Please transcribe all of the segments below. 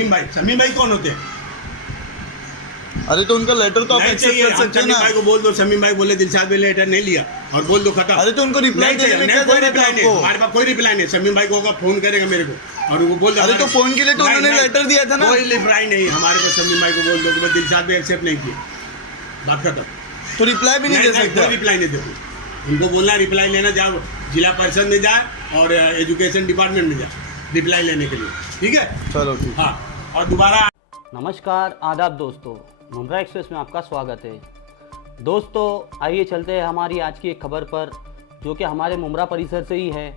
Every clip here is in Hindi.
शमीम भाई कौन होते हैं? अरे तो उनका लेटर तो आप नहीं एक्सेप्ट चाहिए, कर सकते हैं शमीम ना। भाई को बोल दो, शमीम भाई बोले दिलशाद भाई लेटर नहीं लिया और बोल दो खत्म। अरे तो उनको रिप्लाई नहीं देने चाहिए, में नहीं, क्या कोई जरूरत है रिप्लाई नहीं, आपको? हमारे पास कोई रिप्लाई नहीं। शमीम भाई को होगा फोन करेगा मेरे को और वो बोल दो अरे तो फोन के लिए तो उन्होंने नहीं, लेटर दिया था ना। कोई रिप्लाई नहीं हमारे पास। शमीम भाई को बोल दो कि मैं दिलशाद भाई एक्सेप्ट नहीं किया, बात खत्म। तो रिप्लाई भी नहीं दे कोई सकते। रिप्लाई नहीं दे। उनको बोलना रिप्लाई लेना, जाओ जिला परिषद में जाए और एजुकेशन डिपार्टमेंट में जाए रिप्लाई लेने के लिए, ठीक है? चलो ठीक। हाँ, और दोबारा नमस्कार आदाब दोस्तों, मुमरा एक्सप्रेस में आपका स्वागत है। दोस्तों आइए चलते हैं हमारी आज की एक खबर पर, जो कि हमारे मुमरा परिसर से ही है।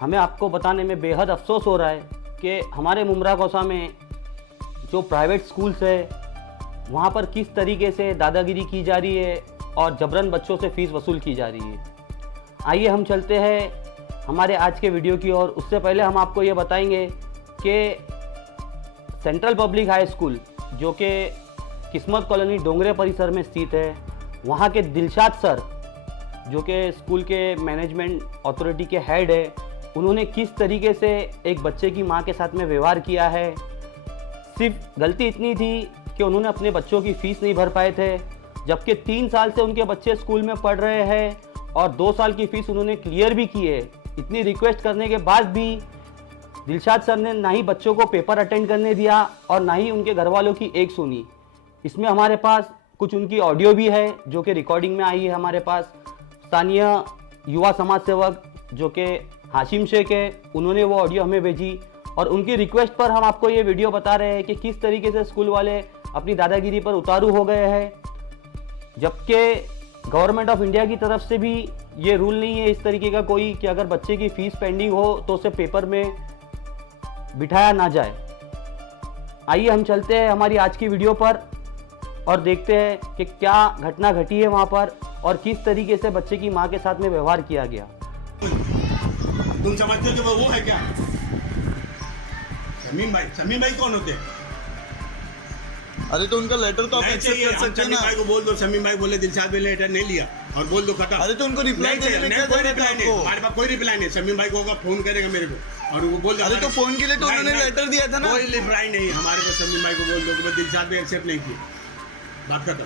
हमें आपको बताने में बेहद अफसोस हो रहा है कि हमारे मुमरा कौसा में जो प्राइवेट स्कूल्स है वहाँ पर किस तरीके से दादागिरी की जा रही है और जबरन बच्चों से फ़ीस वसूल की जा रही है। आइए हम चलते हैं हमारे आज के वीडियो की ओर। उससे पहले हम आपको ये बताएंगे कि सेंट्रल पब्लिक हाई स्कूल जो कि किस्मत कॉलोनी डोंगरे परिसर में स्थित है, वहाँ के दिलशाद सर जो कि स्कूल के मैनेजमेंट अथॉरिटी के हेड है, उन्होंने किस तरीके से एक बच्चे की माँ के साथ में व्यवहार किया है। सिर्फ गलती इतनी थी कि उन्होंने अपने बच्चों की फ़ीस नहीं भर पाए थे, जबकि 3 साल से उनके बच्चे स्कूल में पढ़ रहे हैं और 2 साल की फ़ीस उन्होंने क्लियर भी की है। इतनी रिक्वेस्ट करने के बाद भी दिलशाद सर ने ना ही बच्चों को पेपर अटेंड करने दिया और ना ही उनके घर वालों की एक सुनी। इसमें हमारे पास कुछ उनकी ऑडियो भी है जो कि रिकॉर्डिंग में आई है हमारे पास। स्थानीय युवा समाज सेवक जो कि हाशिम शेख है, उन्होंने वो ऑडियो हमें भेजी और उनकी रिक्वेस्ट पर हम आपको ये वीडियो बता रहे हैं कि किस तरीके से स्कूल वाले अपनी दादागिरी पर उतारू हो गए हैं, जबकि गवर्नमेंट ऑफ इंडिया की तरफ से भी ये रूल नहीं है इस तरीके का कोई कि अगर बच्चे की फ़ीस पेंडिंग हो तो उसे पेपर में बिठाया ना जाए। आइए हम चलते हैं हमारी आज की वीडियो पर और देखते हैं कि क्या घटना घटी है वहाँ पर और किस तरीके से बच्चे की माँ के साथ में व्यवहार किया गया। तुम समझते हो कि वो है क्या? शमीम भाई कौन होते हैं? अरे तो उनका लेटर तो आप नहीं एक्सेप्ट चाहिए, कर सकते हैं शमीम ना। भाई को बोल दो, शमीम भाई बोले दिलशाद भाई लेटर नहीं लिया और बोल दो खत्म। अरे तो उनको रिप्लाई नहीं देने चाहिए, में नहीं, क्या कोई जरूरत है रिप्लाई नहीं, आपको? हमारे पास कोई रिप्लाई नहीं। शमीम भाई को होगा फोन करेगा मेरे को और वो बोल दो। अरे तो फोन के लिए तो उन्होंने लेटर दिया था ना। कोई रिप्लाई नहीं हमारे पास। शमीम भाई को बोल दो कि मैं दिलशाद भाई एक्सेप्ट नहीं किया, बात खत्म।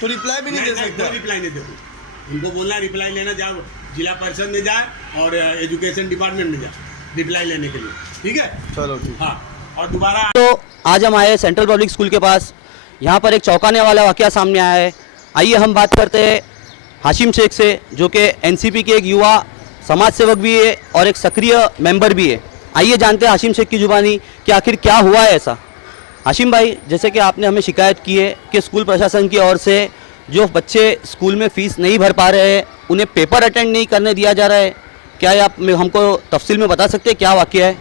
तो रिप्लाई भी नहीं दे कोई सकते। रिप्लाई नहीं देते। उनको बोलना रिप्लाई लेना, जाओ जिला परिषद में जाए और एजुकेशन डिपार्टमेंट में जाए रिप्लाई लेने के लिए, ठीक है? चलो ठीक। हाँ, और दोबारा तो आज हम आए सेंट्रल पब्लिक स्कूल के पास। यहाँ पर एक चौंकाने वाला वाकया सामने आया है। आइए हम बात करते हैं हाशिम शेख से जो कि एनसीपी के एक युवा समाज सेवक भी है और एक सक्रिय मेंबर भी है। आइए जानते हैं हाशिम शेख की जुबानी कि आखिर क्या हुआ है ऐसा। हाशिम भाई, जैसे कि आपने हमें शिकायत की है कि स्कूल प्रशासन की ओर से जो बच्चे स्कूल में फ़ीस नहीं भर पा रहे हैं उन्हें पेपर अटेंड नहीं करने दिया जा रहा है, क्या ये आप हमको तफसील में बता सकते हैं क्या वाकया है?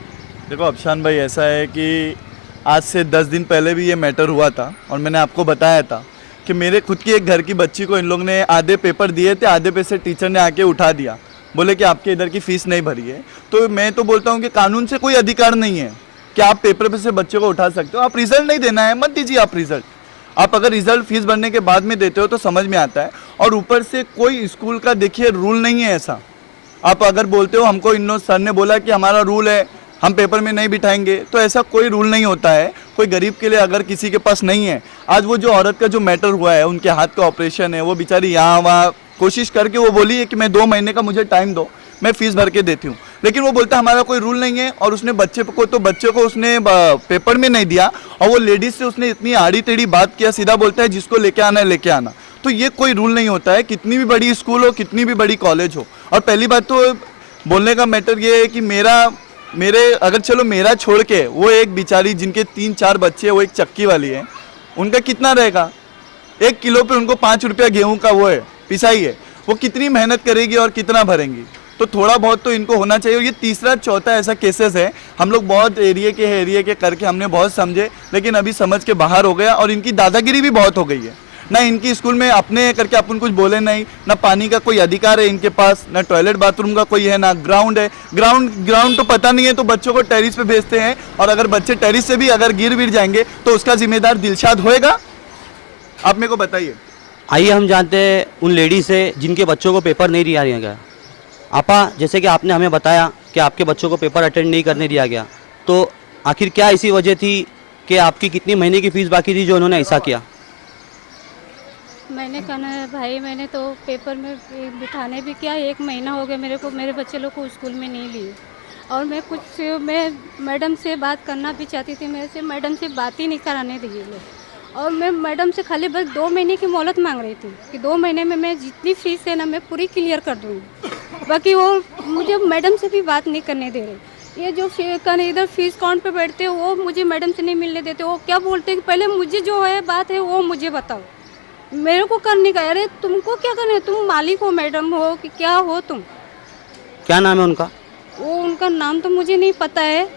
देखो अफशान भाई, ऐसा है कि आज से 10 दिन पहले भी ये मैटर हुआ था और मैंने आपको बताया था कि मेरे खुद की एक घर की बच्ची को इन लोग ने आधे पेपर दिए थे, आधे पैसे टीचर ने आके उठा दिया, बोले कि आपके इधर की फ़ीस नहीं भरी है। तो मैं तो बोलता हूँ कि कानून से कोई अधिकार नहीं है कि आप पेपर पे से बच्चे को उठा सकते हो। आप रिजल्ट नहीं देना है, मत दीजिए आप रिजल्ट। आप अगर रिजल्ट फीस भरने के बाद में देते हो तो समझ में आता है। और ऊपर से कोई स्कूल का देखिए रूल नहीं है ऐसा। आप अगर बोलते हो हमको इन लोग सर ने बोला कि हमारा रूल है हम पेपर में नहीं बिठाएंगे, तो ऐसा कोई रूल नहीं होता है। कोई गरीब के लिए अगर किसी के पास नहीं है, आज वो जो औरत का जो मैटर हुआ है, उनके हाथ का ऑपरेशन है, वो बेचारी यहाँ वहाँ कोशिश करके वो बोली है कि मैं 2 महीने का मुझे टाइम दो, मैं फ़ीस भर के देती हूँ। लेकिन वो बोलता है हमारा कोई रूल नहीं है और उसने बच्चे को उसने पेपर में नहीं दिया और वो लेडीज से उसने इतनी आड़ी टेढ़ी बात किया, सीधा बोलता है जिसको लेके आना है लेके आना। तो ये कोई रूल नहीं होता है, कितनी भी बड़ी स्कूल हो, कितनी भी बड़ी कॉलेज हो। और पहली बात तो बोलने का मैटर ये है कि अगर चलो मेरा छोड़ के वो एक बेचारी जिनके 3-4 बच्चे, वो एक चक्की वाली है, उनका कितना रहेगा? 1 किलो पे उनको 5 रुपया गेहूं का वो है पिसाई है, वो कितनी मेहनत करेगी और कितना भरेंगी? तो थोड़ा बहुत तो इनको होना चाहिए। और ये तीसरा चौथा ऐसा केसेस है, हम लोग बहुत एरिया के करके हमने बहुत समझे, लेकिन अभी समझ के बाहर हो गया और इनकी दादागिरी भी बहुत हो गई है। ना इनकी स्कूल में अपने करके अपन कुछ बोले नहीं, ना पानी का कोई अधिकार है इनके पास, ना टॉयलेट बाथरूम का कोई है, ना ग्राउंड है। ग्राउंड तो पता नहीं है, तो बच्चों को टेरिस पे भेजते हैं और अगर बच्चे टेरिस से भी अगर गिर जाएंगे तो उसका जिम्मेदार दिलशाद होएगा? आप मेरे को बताइए। आइए हम जानते हैं उन लेडी से जिनके बच्चों को पेपर नहीं दिया गया। आपा, जैसे कि आपने हमें बताया कि आपके बच्चों को पेपर अटेंड नहीं करने दिया गया, तो आखिर क्या ऐसी वजह थी कि आपकी कितनी महीने की फीस बाकी थी जो उन्होंने ऐसा किया? मैंने कहा ना भाई, मैंने तो पेपर में बिठाने भी किया, 1 महीना हो गया मेरे को, मेरे बच्चे लोग को स्कूल में नहीं लिए। और मैं मैडम से बात करना भी चाहती थी, मेरे से मैडम से बात ही नहीं कराने दिए लोग। और मैं मैडम से खाली बस 2 महीने की मोहलत मांग रही थी कि 2 महीने में मैं जितनी फीस है ना मैं पूरी क्लियर कर दूँगी। बाकी वो मुझे मैडम से भी बात नहीं करने दे रहे। ये जो इधर फीस काउंट पे बैठते हैं वो मुझे मैडम से नहीं मिलने देते। वो क्या बोलते हैं कि पहले मुझे जो है बात है वो मुझे बताओ, मेरे को करने का। अरे तुमको क्या करना है, तुम मालिक हो, मैडम हो कि क्या हो तुम? क्या नाम है उनका? वो उनका नाम तो मुझे नहीं पता है,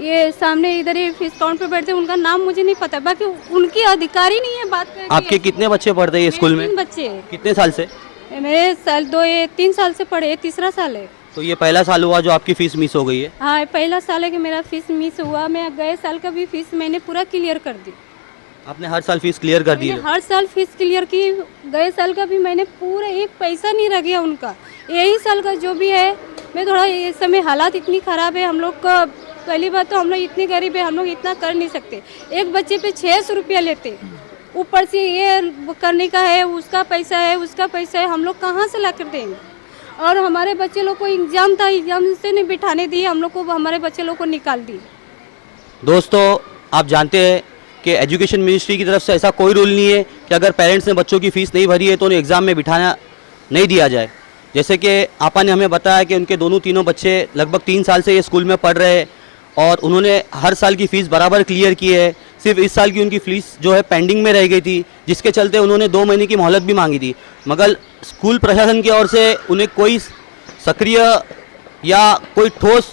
ये सामने इधर ही फीस काउंट पे बैठते हैं, उनका नाम मुझे नहीं पता। बाकी उनकी अधिकारी नहीं है बात करने की। आपके कितने बच्चे पढ़ते हैं स्कूल में? 3 बच्चे। कितने साल से? मेरे 3 साल से पढ़े, तीसरा साल है। तो ये पहला साल हुआ जो आपकी फीस मिस हो गई है? हाँ, पहला साल है कि मेरा फीस मिस हुआ। मैं गए साल का भी फीस मैंने पूरा क्लियर कर दी। आपने हर साल फीस क्लियर कर दी है? मैंने हर साल फीस क्लियर की, गए साल का भी मैंने पूरा, एक पैसा नहीं रह गया उनका। यही साल का जो भी है, मैं थोड़ा इस समय हालात इतनी ख़राब है हम लोग का। पहली बात तो हम लोग इतनी गरीब है, हम लोग इतना कर नहीं सकते। एक बच्चे पे 600 रुपया लेते, ऊपर से ये करने का है, उसका पैसा है, उसका पैसा है, हम लोग कहाँ से ला कर देंगे? और हमारे बच्चे लोग को एग्ज़ाम था, एग्ज़ाम से नहीं बिठाने दिए हम लोग को, हमारे बच्चे लोग को निकाल दिए। दोस्तों, आप जानते हैं कि एजुकेशन मिनिस्ट्री की तरफ से ऐसा कोई रूल नहीं है कि अगर पेरेंट्स ने बच्चों की फ़ीस नहीं भरी है तो उन्हें एग्ज़ाम में बिठाना नहीं दिया जाए। जैसे कि आपा ने हमें बताया कि उनके तीनों बच्चे लगभग 3 साल से ये स्कूल में पढ़ रहे हैं और उन्होंने हर साल की फ़ीस बराबर क्लियर की है। सिर्फ इस साल की उनकी फ़ीस जो है पेंडिंग में रह गई थी, जिसके चलते उन्होंने 2 महीने की मोहलत भी मांगी थी, मगर स्कूल प्रशासन की ओर से उन्हें कोई सक्रिय या कोई ठोस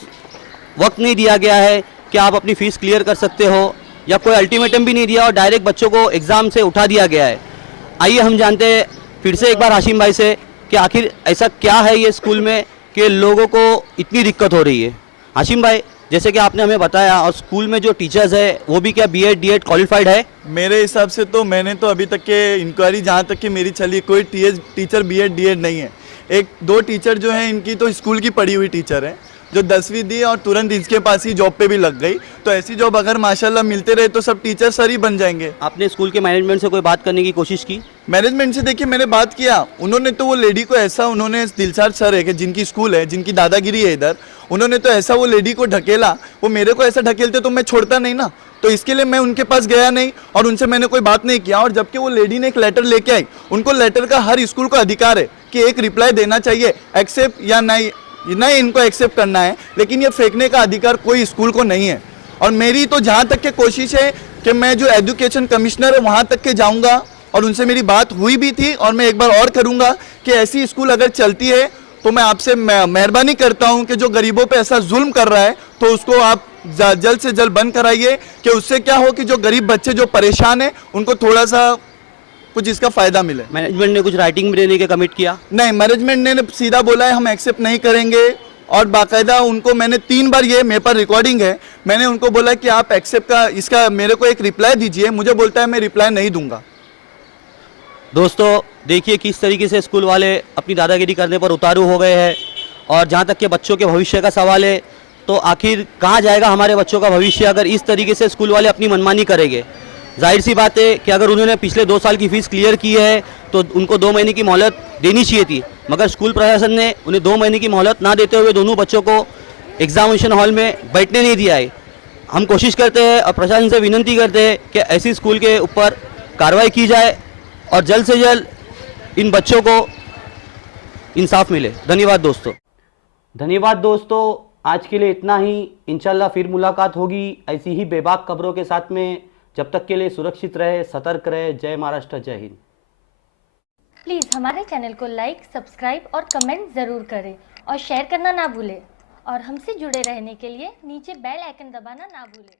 वक्त नहीं दिया गया है कि आप अपनी फ़ीस क्लियर कर सकते हो, या कोई अल्टीमेटम भी नहीं दिया और डायरेक्ट बच्चों को एग्ज़ाम से उठा दिया गया है। आइए हम जानते हैं फिर से एक बार हाशिम भाई से कि आखिर ऐसा क्या है ये स्कूल में कि लोगों को इतनी दिक्कत हो रही है। हाशिम भाई, जैसे कि आपने हमें बताया, और स्कूल में जो टीचर्स है वो भी क्या बीएड डीएड क्वालिफाइड है? मेरे हिसाब से तो मैंने तो अभी तक के इंक्वायरी जहाँ तक कि मेरी चली, कोई टीचर बीएड डीएड नहीं है। 1-2 टीचर जो हैं इनकी तो स्कूल की पढ़ी हुई टीचर है जो 10वीं दी और तुरंत इसके पास ही जॉब पे भी लग गई। तो ऐसी जॉब अगर माशाल्लाह मिलते रहे तो सब टीचर सर ही बन जाएंगे। आपने स्कूल के मैनेजमेंट से कोई बात करने की कोशिश की? मैनेजमेंट से देखिए मैंने बात किया, उन्होंने तो वो लेडी को ऐसा, उन्होंने दिलशाद सर है कि जिनकी स्कूल है, जिनकी दादागिरी है इधर, उन्होंने तो ऐसा वो लेडी को ढकेला, वो मेरे को ऐसा ढकेलते तो मैं छोड़ता नहीं ना। तो इसके लिए मैं उनके पास गया नहीं और उनसे मैंने कोई बात नहीं किया। और जबकि वो लेडी ने एक लेटर लेके आई, उनको लेटर का हर स्कूल को अधिकार है कि एक रिप्लाई देना चाहिए, एक्सेप्ट या नहीं इनको एक्सेप्ट करना है, लेकिन ये फेंकने का अधिकार कोई स्कूल को नहीं है। और मेरी तो जहाँ तक के कोशिश है कि मैं जो एजुकेशन कमिश्नर है वहाँ तक के जाऊँगा, और उनसे मेरी बात हुई भी थी और मैं एक बार और करूँगा कि ऐसी स्कूल अगर चलती है तो मैं आपसे मेहरबानी करता हूँ कि जो गरीबों पे ऐसा जुल्म कर रहा है तो उसको आप जल्द से जल्द बंद कराइए, कि उससे क्या हो कि जो गरीब बच्चे जो परेशान हैं उनको थोड़ा सा कुछ इसका फ़ायदा मिले। मैनेजमेंट ने कुछ राइटिंग में देने के कमिट किया? नहीं, मैनेजमेंट ने सीधा बोला है हम एक्सेप्ट नहीं करेंगे। और बाकायदा उनको मैंने 3 बार, ये मेरे पास रिकॉर्डिंग है, मैंने उनको बोला कि आप एक्सेप्ट का इसका मेरे को एक रिप्लाई दीजिए, मुझे बोलता है मैं रिप्लाई नहीं दूंगा। दोस्तों, देखिए किस तरीके से स्कूल वाले अपनी दादागिरी करने पर उतारू हो गए हैं। और जहाँ तक के बच्चों के भविष्य का सवाल है तो आखिर कहाँ जाएगा हमारे बच्चों का भविष्य अगर इस तरीके से स्कूल वाले अपनी मनमानी करेंगे। जाहिर सी बात है कि अगर उन्होंने पिछले 2 साल की फ़ीस क्लियर की है तो उनको 2 महीने की मोहलत देनी चाहिए थी, मगर स्कूल प्रशासन ने उन्हें 2 महीने की मोहलत ना देते हुए दोनों बच्चों को एग्जामिनेशन हॉल में बैठने नहीं दिया है। हम कोशिश करते हैं और प्रशासन से विनती करते हैं कि ऐसी स्कूल के ऊपर कार्रवाई की जाए और जल्द से जल्द इन बच्चों को इंसाफ मिले। धन्यवाद दोस्तों। धन्यवाद दोस्तों, आज के लिए इतना ही। इंशाल्लाह फिर मुलाकात होगी ऐसी ही बेबाक खबरों के साथ में। जब तक के लिए सुरक्षित रहे, सतर्क रहे। जय महाराष्ट्र, जय हिंद। प्लीज़ हमारे चैनल को लाइक, सब्सक्राइब और कमेंट ज़रूर करें और शेयर करना ना भूलें। और हमसे जुड़े रहने के लिए नीचे बेल आइकन दबाना ना भूलें।